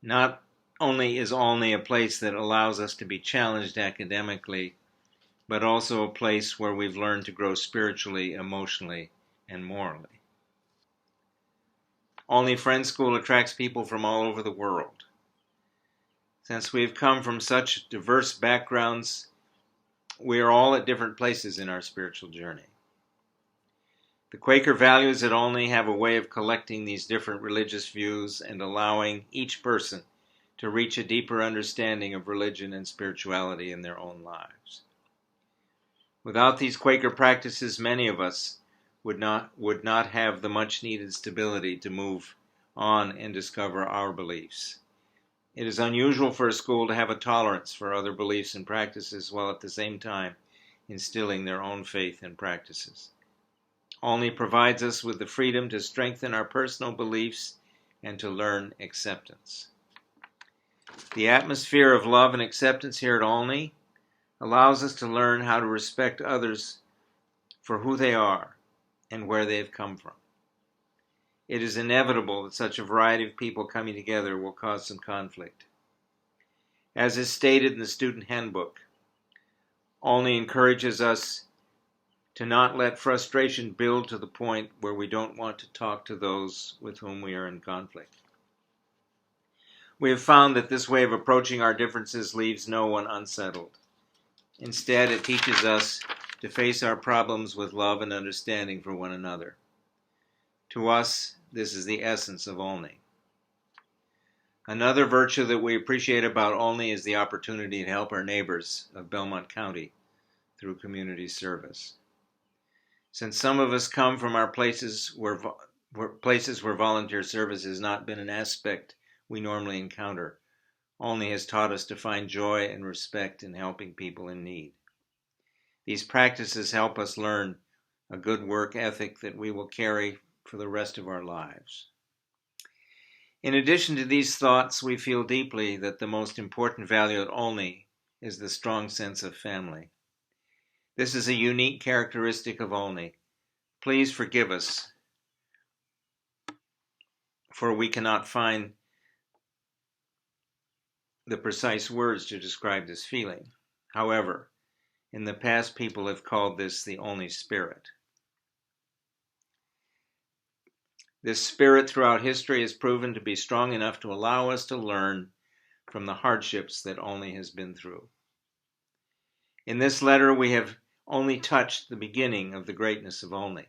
Not only is Olney a place that allows us to be challenged academically, but also a place where we've learned to grow spiritually, emotionally, and morally. Olney Friends School attracts people from all over the world. Since we've come from such diverse backgrounds, we are all at different places in our spiritual journey. The Quaker values at Olney have a way of collecting these different religious views and allowing each person to reach a deeper understanding of religion and spirituality in their own lives. Without these Quaker practices, many of us would not have the much-needed stability to move on and discover our beliefs. It is unusual for a school to have a tolerance for other beliefs and practices while at the same time instilling their own faith and practices. Olney provides us with the freedom to strengthen our personal beliefs and to learn acceptance. The atmosphere of love and acceptance here at Olney allows us to learn how to respect others for who they are and where they have come from. It is inevitable that such a variety of people coming together will cause some conflict. As is stated in the student handbook, Olney encourages us to not let frustration build to the point where we don't want to talk to those with whom we are in conflict. We have found that this way of approaching our differences leaves no one unsettled. Instead, it teaches us to face our problems with love and understanding for one another. To us, this is the essence of Olney. Another virtue that we appreciate about Olney is the opportunity to help our neighbors of Belmont County through community service. Since some of us come from our places where volunteer service has not been an aspect we normally encounter, Olney has taught us to find joy and respect in helping people in need. These practices help us learn a good work ethic that we will carry for the rest of our lives. In addition to these thoughts, we feel deeply that the most important value at Olney is the strong sense of family. This is a unique characteristic of Olney. Please forgive us, for we cannot find the precise words to describe this feeling. However, in the past, people have called this the Olney spirit. This spirit throughout history has proven to be strong enough to allow us to learn from the hardships that Olney has been through. In this letter, we have only touched the beginning of the greatness of Olney.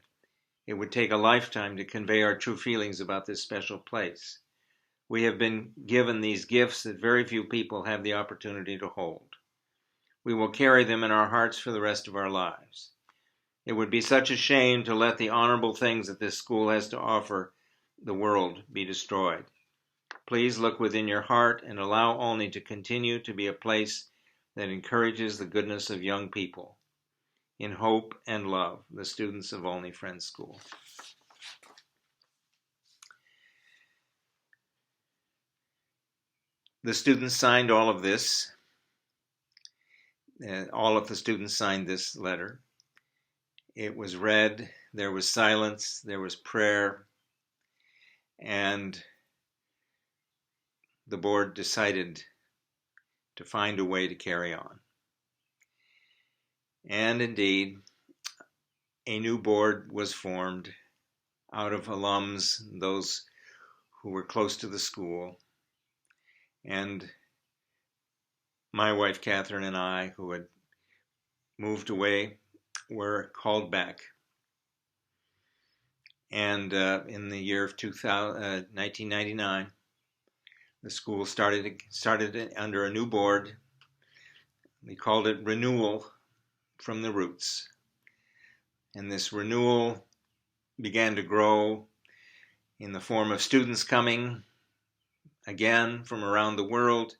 It would take a lifetime to convey our true feelings about this special place. We have been given these gifts that very few people have the opportunity to hold. We will carry them in our hearts for the rest of our lives. It would be such a shame to let the honorable things that this school has to offer the world be destroyed. Please look within your heart and allow Olney to continue to be a place that encourages the goodness of young people. In hope and love, the students of Olney Friends School. The students signed all of this. All of the students signed this letter. It was read, there was silence, there was prayer, and the board decided to find a way to carry on. And indeed, a new board was formed out of alums, those who were close to the school, and my wife Catherine and I, who had moved away, were called back. And in the year of 1999, the school started under a new board. We called it Renewal from the Roots. And this renewal began to grow in the form of students coming again from around the world,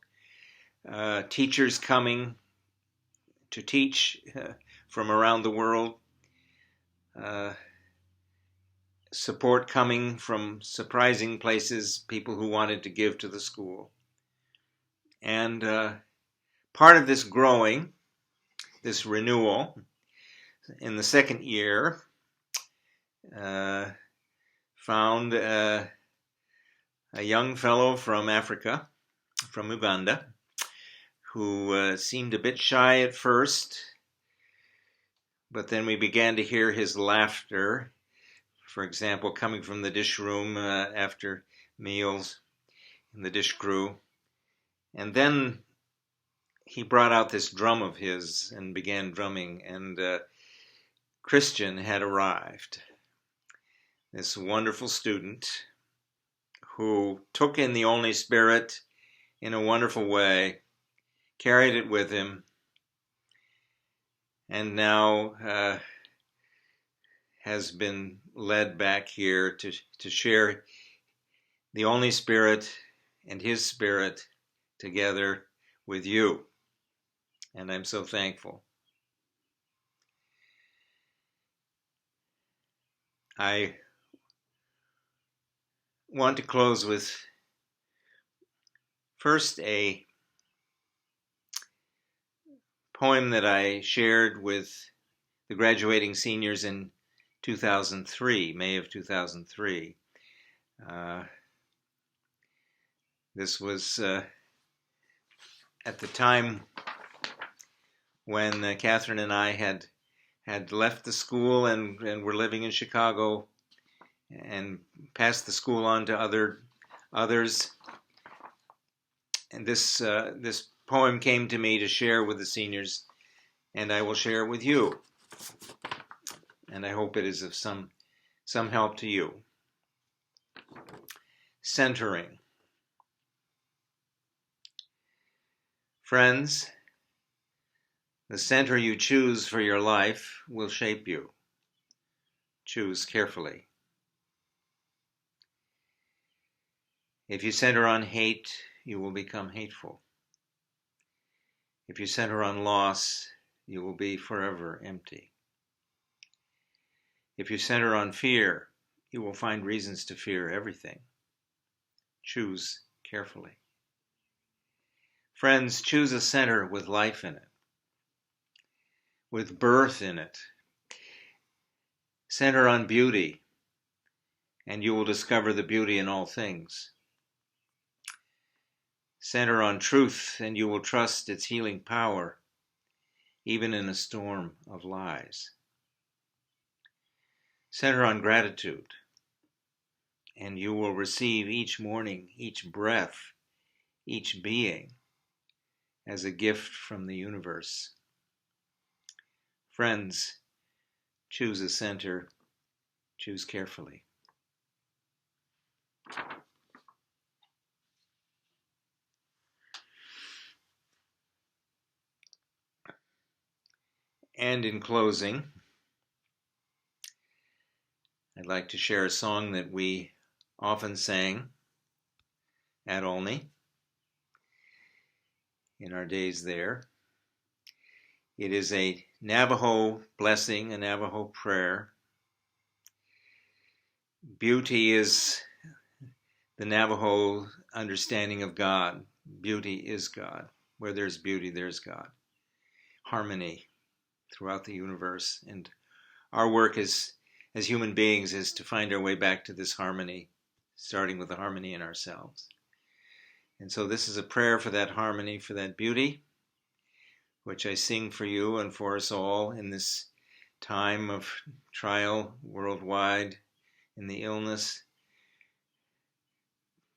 teachers coming to teach from around the world, support coming from surprising places, people who wanted to give to the school. And part of this growing, this renewal, in the second year, found a young fellow from Africa, from Uganda, who seemed a bit shy at first, but then we began to hear his laughter, for example, coming from the dish room after meals, and the dish crew. And then he brought out this drum of his and began drumming, and Christian had arrived, this wonderful student who took in the Olney spirit in a wonderful way, carried it with him, and now has been led back here to share the Olney spirit and his spirit together with you. And I'm so thankful. I want to close with first a poem that I shared with the graduating seniors in 2003, May of 2003. This was at the time when Catherine and I had left the school and were living in Chicago and passed the school on to others. And this poem came to me to share with the seniors, and I will share it with you. And I hope it is of some help to you. Centering. Friends, the center you choose for your life will shape you. Choose carefully. If you center on hate, you will become hateful. If you center on loss, you will be forever empty. If you center on fear, you will find reasons to fear everything. Choose carefully. Friends, choose a center with life in it, with birth in it. Center on beauty, and you will discover the beauty in all things. Center on truth, and you will trust its healing power, even in a storm of lies. Center on gratitude, and you will receive each morning, each breath, each being as a gift from the universe. Friends, choose a center, choose carefully. And in closing, I'd like to share a song that we often sang at Olney in our days there. It is a Navajo blessing, a Navajo prayer. Beauty is the Navajo understanding of God. Beauty is God. Where there's beauty, there's God. Harmony throughout the universe. And our work as human beings is to find our way back to this harmony, starting with the harmony in ourselves. And so this is a prayer for that harmony, for that beauty, which I sing for you and for us all in this time of trial worldwide, in the illness,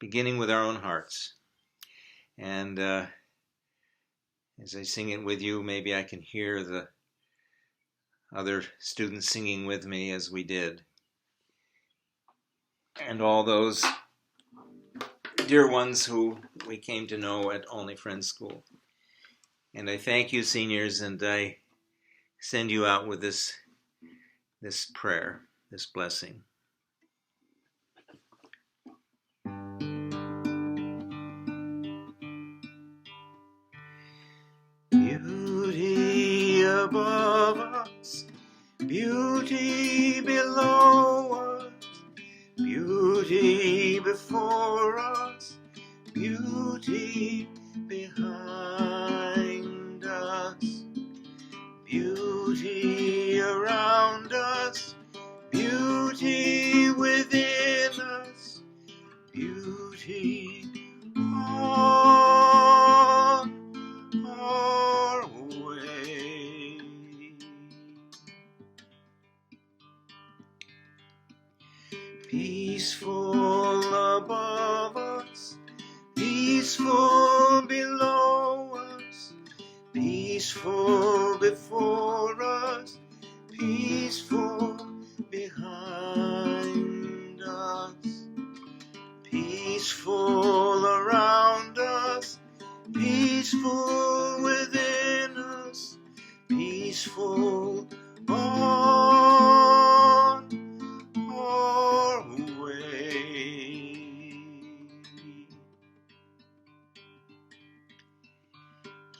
beginning with our own hearts. And as I sing it with you, maybe I can hear the other students singing with me as we did. And all those dear ones who we came to know at Olney Friends School. And I thank you, seniors, and I send you out with this prayer, this blessing. Beauty above us, beauty below us, beauty before us, beauty behind us, beauty around us, beauty within us, beauty on our way. Peaceful above us, peaceful below us, peaceful before us, peaceful behind us, peaceful around us, peaceful within us, peaceful on our way.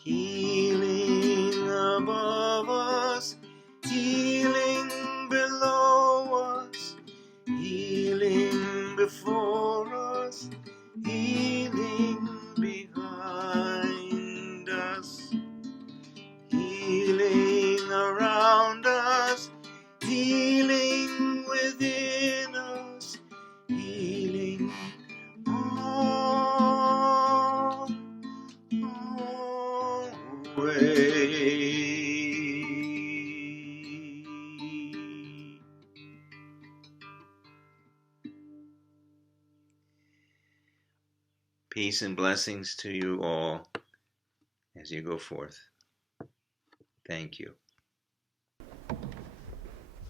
Healing above us, Peace and blessings to you all as you go forth. Thank you.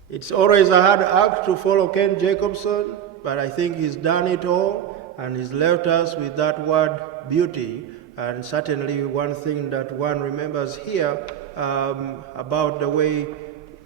It's always a hard act to follow Ken Jacobson, but I think he's done it all, and he's left us with that word beauty. And certainly one thing that one remembers here about the way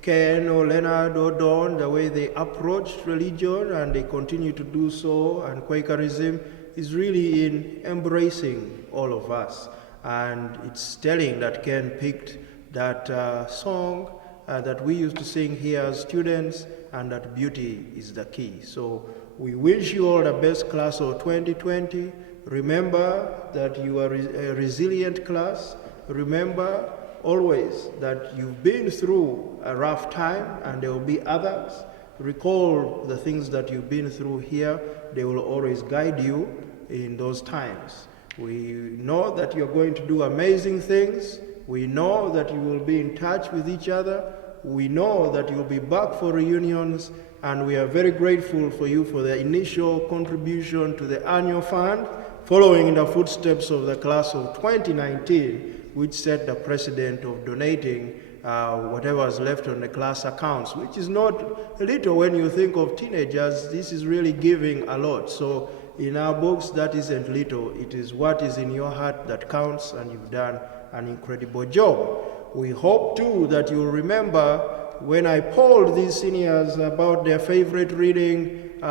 Ken or Leonard or Don, the way they approached religion, and they continue to do so, and Quakerism, is really in embracing all of us. And it's telling that Ken picked that song that we used to sing here as students, and that beauty is the key. So we wish you all the best, class of 2020. Remember that you are a resilient class. Remember always that you've been through a rough time, and there will be others. Recall the things that you've been through here. They will always guide you in those times. We know that you're going to do amazing things. We know that you will be in touch with each other. We know that you'll be back for reunions, and we are very grateful for you for the initial contribution to the annual fund, following in the footsteps of the class of 2019, which set the precedent of donating whatever is left on the class accounts, which is not little when you think of teenagers. This is really giving a lot. So in our books, that isn't little. It is what is in your heart that counts, and you've done an incredible job. We hope too that you'll remember when I polled these seniors about their favorite reading in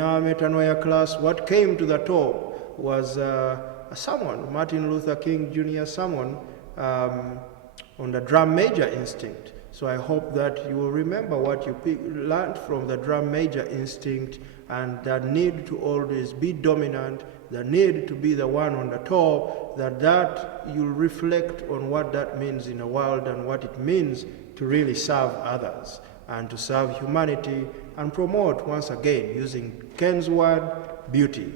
our Metanoia class, what came to the top was a sermon, Martin Luther King Jr. sermon on the drum major instinct. So I hope that you will remember what you learned from the drum major instinct, and that need to always be dominant, the need to be the one on the top, that you'll reflect on what that means in the world and what it means to really serve others and to serve humanity and promote, once again, using Ken's word, beauty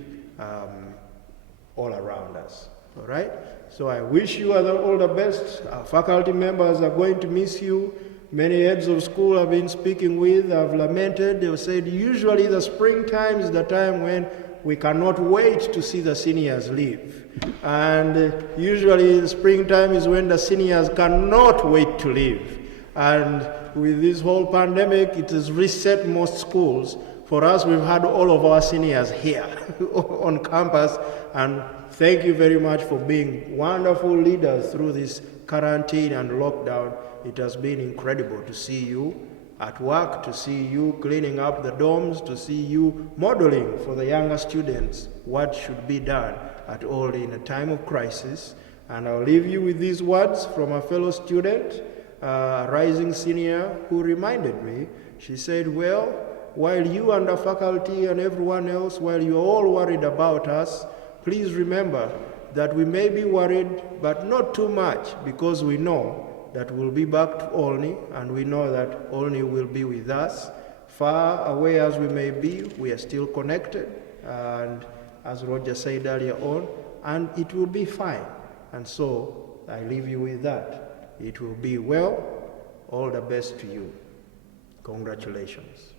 all around us. All right? So I wish you all the best. Our faculty members are going to miss you. Many heads of school I've been speaking with have lamented. They've said usually the springtime is the time when we cannot wait to see the seniors leave. And usually the springtime is when the seniors cannot wait to leave. And with this whole pandemic, it has reset most schools. For us, we've had all of our seniors here on campus, and thank you very much for being wonderful leaders through this quarantine and lockdown. It has been incredible to see you at work, to see you cleaning up the dorms, to see you modeling for the younger students what should be done at all in a time of crisis. And I'll leave you with these words from a fellow student, a rising senior, who reminded me. She said, well, while you and the faculty and everyone else, while you're all worried about us, please remember that we may be worried, but not too much, because we know that we'll be back to Olney, and we know that Olney will be with us. Far away as we may be, we are still connected, and as Roger said earlier on, and it will be fine. And so I leave you with that. It will be well. All the best to you. Congratulations.